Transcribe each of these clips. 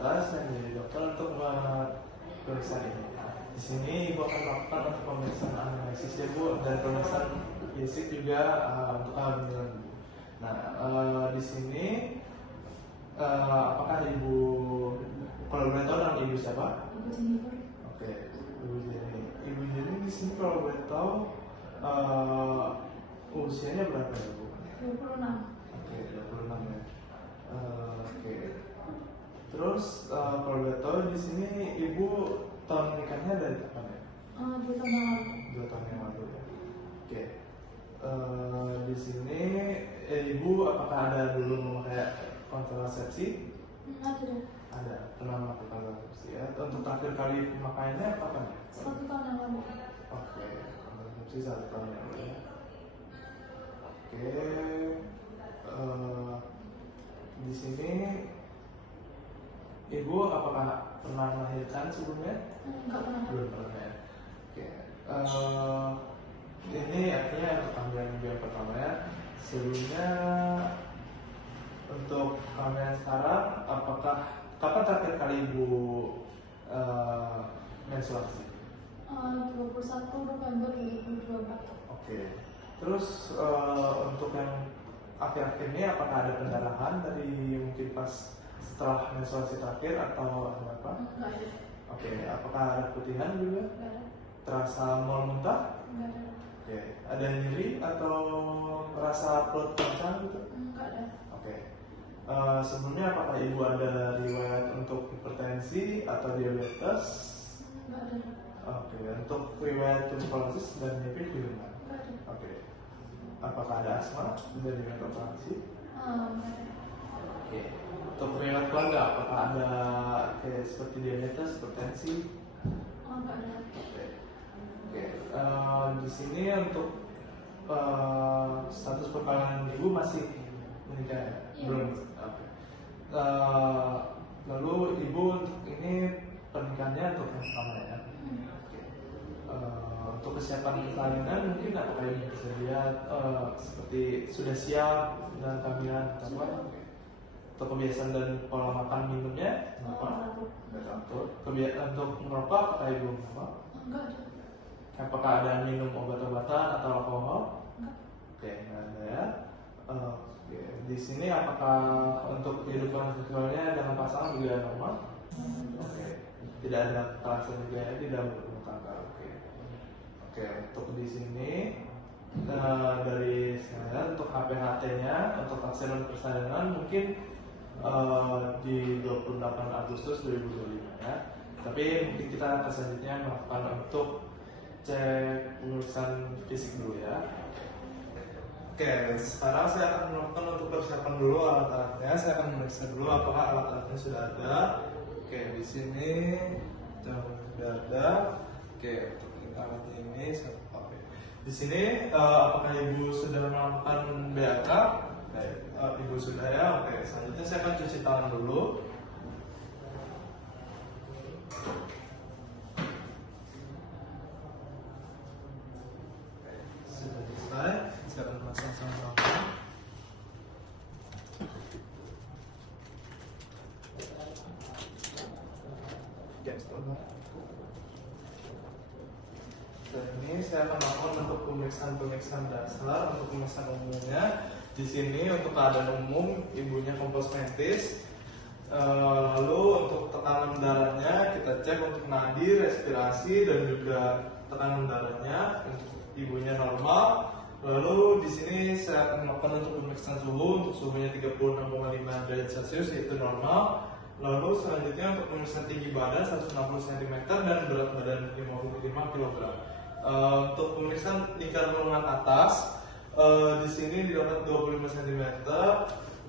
atas yang menjadi dokter untuk pemeriksaan ini. Di sini ibu akan melakukan untuk pemeriksaan anamnesis ya bu, dan pemeriksaan fisik juga untuk kehamilan bu. Nah di sini apakah ibu, kalau boleh tahu nama ibu siapa? Ibu Jennifer. Oke, ibu Jenny. Ibu Jenny di sini kalau boleh tahu usianya berapa ya bu? 26. Oke, 26 ya. Oke. Terus kalau boleh tahu di sini ibu tahun nikahnya dari kapan ya? 2 tahun yang lalu. 2 tahun yang lalu ya. Oke. Di sini ibu apakah ada dulu memakai kontrasepsi? Ada. Ada, pernah memakai kontrasepsi ya. Untuk terakhir kali pemakaiannya kapan ya? 1 tahun yang lalu. Oke, kontrasepsi 1 tahun yang lalu ya. Oke. Di sini ibu apakah pernah melahirkan sebelumnya? Enggak pernah. Belum pernah ya. Oke. Ini artinya untuk kehamilan ibu yang pertama ya. Sebelumnya untuk kehamilan sekarang, apakah kapan terakhir kali ibu menstruasi? 21 November 2024. Oke. Terus untuk yang akhir-akhir ini apakah ada pendarahan dari mungkin pas setelah menstruasi terakhir atau ada apa? Enggak ada. Oke. Apakah ada putihan juga? Enggak ada. Terasa mual muntah? Enggak ada. Oke. Ada nyeri atau rasa perut kencang gitu? Enggak ada. Oke. Sebelumnya apakah ibu ada riwayat untuk hipertensi atau diabetes? Enggak ada. Oke. Untuk riwayat tuberkulosis dan diabetes juga? Enggak ada. Oke. Apakah ada asma dan riwayat operasi? Enggak ada. Oke. Untuk riwayat keluarga, apakah ada kayak seperti diabetes, hipertensi? Enggak ada. Oke. Oke. Di sini untuk status perkawinan ibu masih menikah ya? Iya. Belum. Oke. Lalu ibu untuk ini pernikahannya untuk yang pertama ya? Oke. Untuk kesiapan persalinan mungkin apakah ibu bisa lihat seperti sudah siap dan kehamilan apa? Untuk kebiasaan dan pola makan minumnya apa? Tidak teratur. Kebiasaan untuk merokok apakah ibu merokok? Enggak ada. Apakah ada minum obat-obatan atau alkohol? Enggak. Oke, nggak ada ya. Oke. Di sini apakah untuk kehidupan seksualnya dengan pasangan juga normal? Oke. Tidak ada kekerasan juga ya di dalam rumah tangga. Oke. Oke, untuk di sini dari saya untuk HPHT-nya untuk taksiran persalinan mungkin di 28 Agustus 2025 ya. Tapi mungkin kita akan selanjutnya melakukan untuk cek pemeriksaan fisik dulu ya. Oke, sekarang saya akan melakukan untuk persiapan dulu alat-alatnya. Saya akan memeriksa dulu apakah alat-alatnya sudah ada. Oke, di sini sudah ada. Oke, untuk alat ini saya pakai. Di sini apakah ibu sudah melakukan BAK? Ibu sudah ya. Oke, selanjutnya saya akan cuci tangan dulu. Sudah selesai. Saya akan memasang sama-sama. Oke, sebentar. Dan ini saya akan melakukan untuk pemeriksaan dasar untuk pemeriksaan umumnya. Di sini untuk keadaan umum ibunya kompos mentis. Lalu untuk tekanan darahnya kita cek untuk nadi, respirasi dan juga tekanan darahnya untuk ibunya normal. Lalu di sini saya akan melakukan untuk pemeriksaan suhu untuk suhunya 36,5 derajat Celcius yaitu normal. Lalu selanjutnya untuk pemeriksaan tinggi badan 160 cm dan berat badan 55 kg. Untuk pemeriksaan lingkar lengan atas di sini didapat 25 cm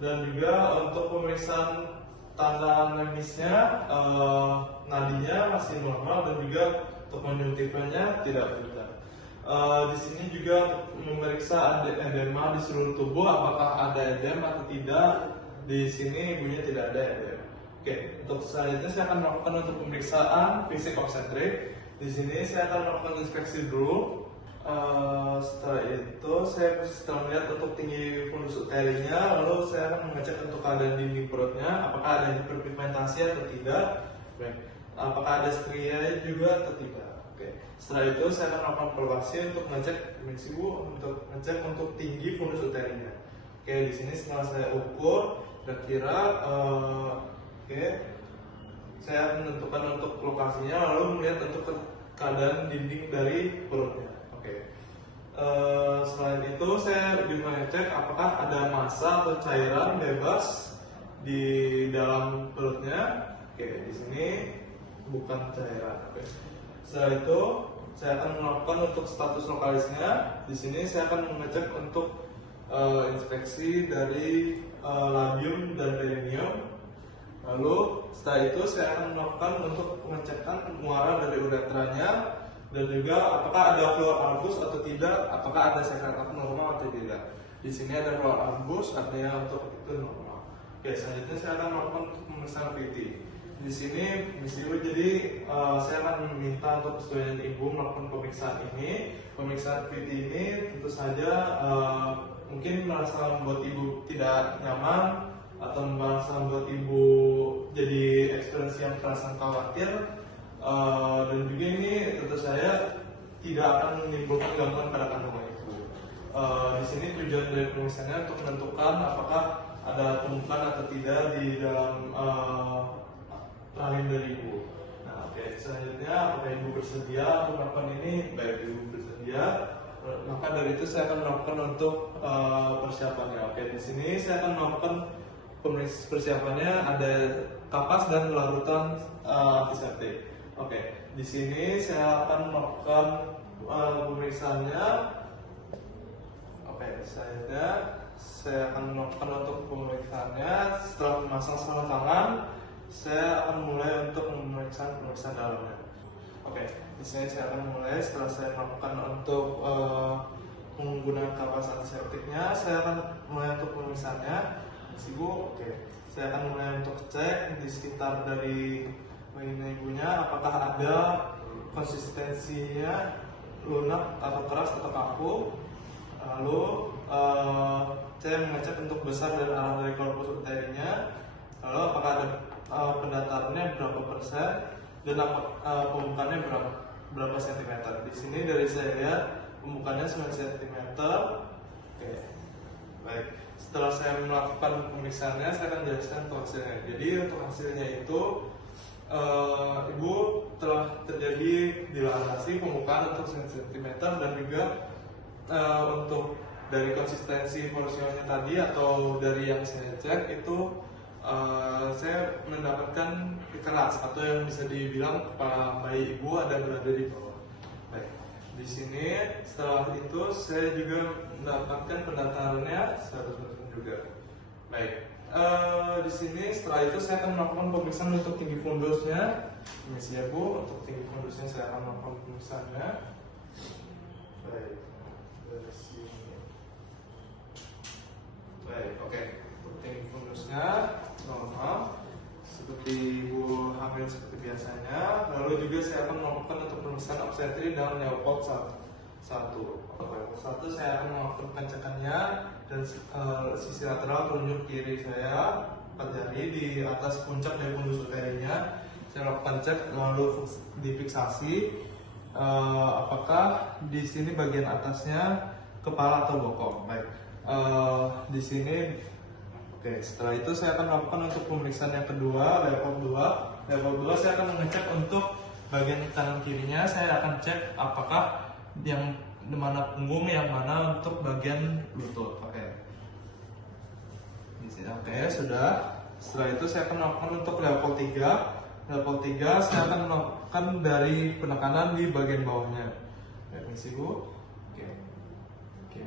dan juga untuk pemeriksaan tanda anemisnya nadinya masih normal dan juga untuk konjungtifanya tidak berubah. Di sini juga untuk memeriksa edema di seluruh tubuh apakah ada edema atau tidak. Di sini ibunya tidak ada edema. Oke, untuk selanjutnya saya akan melakukan untuk pemeriksaan fisik obstetrik. Di sini saya akan melakukan inspeksi dulu Setelah itu saya setelah melihat untuk tinggi fundus uterinya, lalu saya akan mengecek untuk keadaan dinding perutnya, apakah ada hiperpigmentasi atau tidak. Baik. Apakah ada stria juga atau tidak. Oke. Setelah itu saya akan melakukan palpasi untuk mengecek untuk tinggi fundus uterinya. Oke, di sini setelah saya ukur kira-kira oke, saya menentukan untuk lokasinya, lalu melihat untuk keadaan dinding dari perutnya. Oke. Selain itu saya juga mengecek apakah ada massa atau cairan bebas di dalam perutnya. Oke, di sini bukan cairan. Oke. Setelah itu saya akan melakukan untuk status lokalisnya. Di sini saya akan mengecek untuk inspeksi dari labium dan perineum. Lalu setelah itu saya akan melakukan untuk pengecekan muara dari uretranya dan juga apakah ada keluar albus atau tidak, apakah ada sekretan normal atau tidak. Di sini ada keluar albus, artinya untuk itu normal. Oke, selanjutnya saya akan melakukan untuk pemeriksaan VT. Di sini jadi saya akan meminta untuk persetujuan ibu melakukan pemeriksaan ini. Pemeriksaan VT ini tentu saja mungkin merasa membuat ibu tidak nyaman atau merasa membuat ibu jadi ekspresi yang perasaan khawatir, dan juga ini tentu saya tidak akan menimbulkan gangguan pada kandungan ibu. Di sini tujuan dari pemeriksaannya untuk menentukan apakah ada tumpukan atau tidak di dalam rahim dari ibu. Nah, oke, selanjutnya apakah ibu bersedia untuk melakukan ini? Baik, ibu bersedia, maka dari itu saya akan melakukan untuk persiapannya. Oke, di sini saya akan melakukan persiapannya, ada kapas dan larutan antiseptik. Oke, di sini saya akan melakukan pemeriksaannya. Oke, saya akan melakukan untuk pemeriksaannya. Setelah memasang sarung tangan, saya akan mulai untuk pemeriksaan dalamnya. Oke, di sini saya akan mulai setelah saya melakukan untuk menggunakan kapas antiseptiknya. Saya akan mulai untuk pemeriksaannya. Ibu, oke. Saya akan mulai untuk cek di sekitar dari vagina ibunya apakah ada konsistensinya lunak atau keras atau kaku. Lalu saya mengecek untuk besar dan arah dari korpus uterinya. Lalu apakah ada pendatarannya berapa persen dan pembukaannya berapa sentimeter. Di sini dari saya lihat pembukaannya 9 cm. Oke. Baik. Setelah saya melakukan pemeriksaannya, saya akan jelaskan untuk hasilnya. Jadi untuk hasilnya itu ibu telah terjadi dilatasi pembukaan untuk 9 cm dan juga untuk dari konsistensi porsionya tadi atau dari yang saya cek itu saya mendapatkan keras atau yang bisa dibilang kepala bayi ibu ada berada di bawah. Baik. Di sini setelah itu saya juga mendapatkan pendatarannya 100% juga. Baik. Di sini setelah itu saya akan melakukan pemeriksaan untuk tinggi fundusnya. Permisi ya Bu, untuk tinggi fundusnya saya akan melakukan pemeriksaannya. Baik. Dari sini. Baik, oke. Untuk tinggi fundusnya normal seperti ibu hamil seperti biasanya. Lalu juga saya akan melakukan untuk pemeriksaan obstetri dengan Leopold 1. Leopold 1 saya akan melakukan pengecekannya dan sisi lateral telunjuk kiri saya 4 jari di atas puncak dari fundus uterinya. Saya lakukan cek lalu difiksasi apakah di sini bagian atasnya kepala atau bokong. Baik. Di sini oke, setelah itu saya akan melakukan untuk pemeriksaan yang kedua, level 2. Level 2 saya akan mengecek untuk bagian kanan kirinya. Saya akan cek apakah yang mana punggung, yang mana untuk bagian lutut. Oke. Di sini oke, sudah. Setelah itu saya akan melakukan untuk level 3. Level 3 saya akan melakukan dari penekanan di bagian bawahnya. Permisi Bu. Oke. Oke.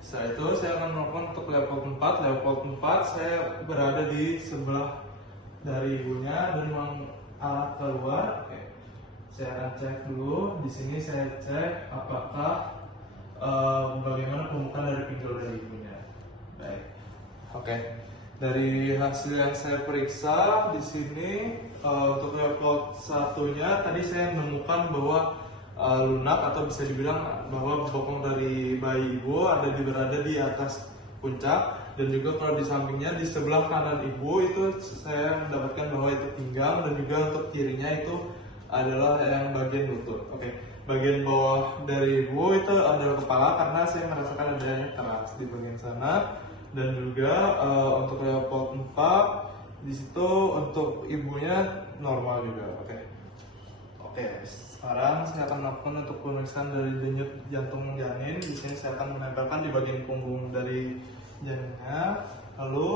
Setelah itu saya akan melakukan untuk level 4. Level 4 saya berada di sebelah dari ibunya dan mengarah keluar. Oke. Saya akan cek dulu. Di sini saya cek apakah bagaimana pembukaan dari pinggul dari ibunya. Baik. Oke. Dari hasil yang saya periksa di sini untuk report satunya tadi saya menemukan bahwa lunak atau bisa dibilang bahwa bokong dari bayi ibu berada di atas puncak, dan juga kalau di sampingnya di sebelah kanan ibu itu saya mendapatkan bahwa itu pinggang, dan juga untuk kirinya itu adalah yang bagian lutut. Oke, bagian bawah dari ibu itu adalah kepala karena saya merasakan ada yang keras di bagian sana. Dan juga untuk report 4 di situ untuk ibunya normal juga. Oke, sekarang saya akan melakukan untuk pemeriksaan dari denyut jantung janin. Di sini saya akan menempelkan di bagian punggung dari janinnya. Lalu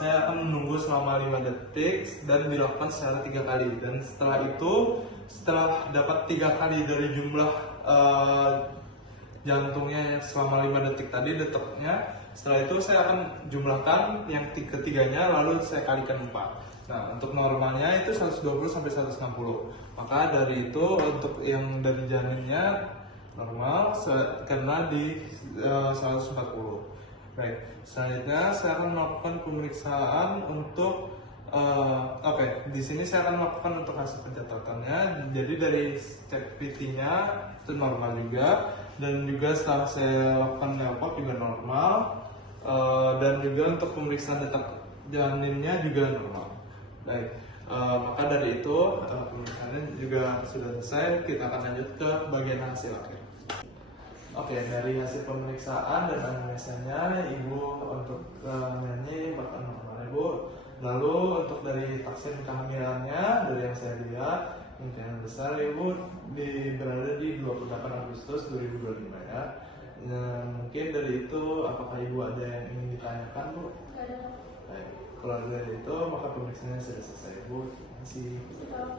saya akan menunggu selama 5 detik dan dilakukan secara 3 kali. Dan setelah itu, setelah dapat 3 kali dari jumlah jantungnya selama 5 detik tadi detaknya, setelah itu saya akan jumlahkan yang ketiganya lalu saya kalikan 4. Nah, untuk normalnya itu 120 sampai 160. Maka dari itu untuk yang dari janinnya normal karena di 140. Baik, selanjutnya saya akan melakukan pemeriksaan untuk di sini saya akan melakukan untuk hasil pencatatannya. Jadi dari cek PT-nya itu normal juga, dan juga setelah saya lakukan report juga normal, dan juga untuk pemeriksaan detak janinnya juga normal. Baik, maka dari itu pemeriksaannya juga sudah selesai. Kita akan lanjut ke bagian hasil akhir. Oke, dari hasil pemeriksaan dan anamnesanya ibu untuk nyanyi bakal normal ibu. Lalu untuk dari vaksin kehamilannya, dari yang saya lihat kemungkinan besar ibu berada di 28 Agustus 2025 ya. Mungkin dari itu apakah ibu ada yang ingin ditanyakan bu? Nggak ada. Baik, kalau dari itu maka pemeriksaannya sudah selesai bu. Terima kasih. Sudah.